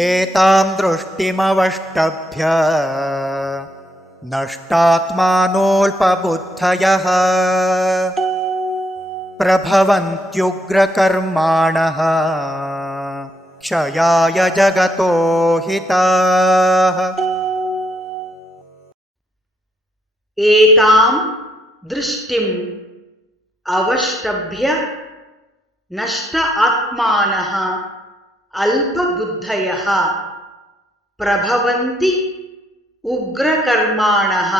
एतां दृष्टिमवष्टभ्य नष्टात्मानोऽल्पबुद्धयः प्रभवन्त्युग्रकर्माणः क्षयाय जगतो हिताः। एतां दृष्टिम् अवष्टभ्य नष्ट आत्मानः अल्पबुद्धयः प्रभवन्ति उग्रकर्माणः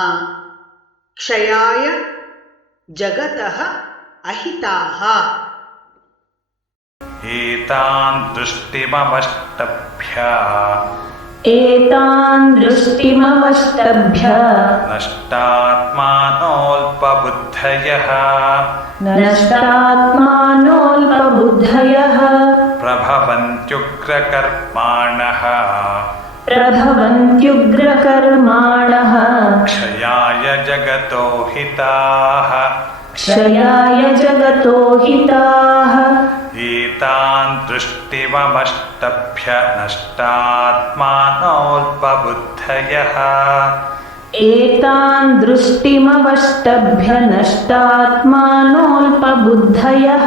क्षयाय जगतः अहिताः। एतां दृष्टिमवष्टभ्य नष्टात्मानोऽल्पबुद्धयः प्रभवन्त्युग्रकर्माणः क्षयाय जगतो हिताः। एतां दृष्टिमवष्टभ्य नष्टात्मानोऽल्पबुद्धयः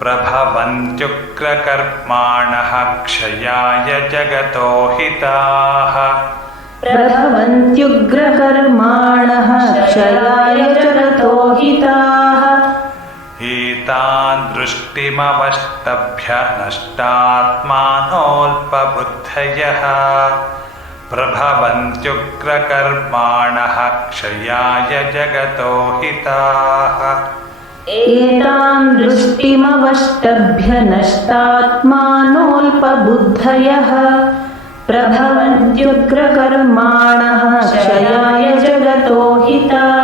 प्रभवन्त्युग्रकर्माणः क्षयाय जगतो हिताः। एतां दृष्टिमवष्टभ्य नष्टात्मानोऽल्पबुद्धयः प्रभवन्त्युग्रकर्माणः क्षयाय जगतो हिताः। एतां दृष्टिमवष्टभ्य नष्टात्मानोऽल्पबुद्धयः प्रभवन्त्युग्रकर्माणः क्षयाय जगतो हिताः।